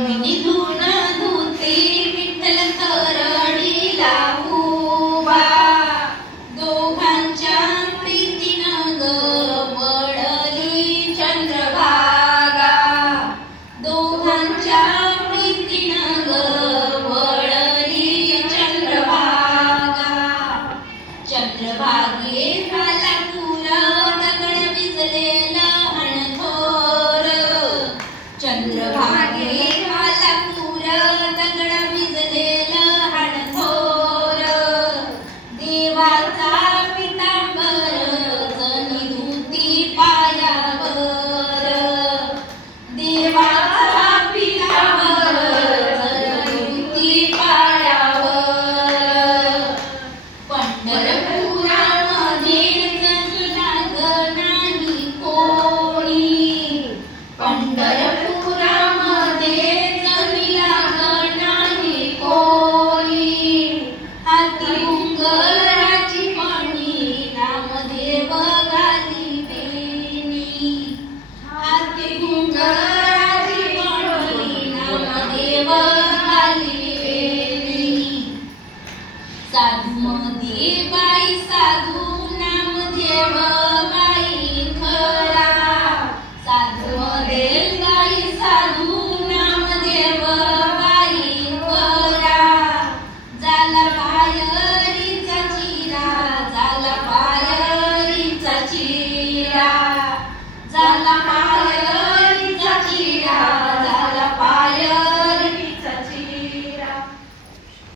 निधून धुती विठ्ठल तरडीला उभा, दोघांच्या प्रीतीनं ग वळली चंद्रभागा, दोघांच्या प्रीतीनं ग वळली चंद्रभागा. चंद्रभागेला दगड विजलेला अणथोर, चंद्रभागा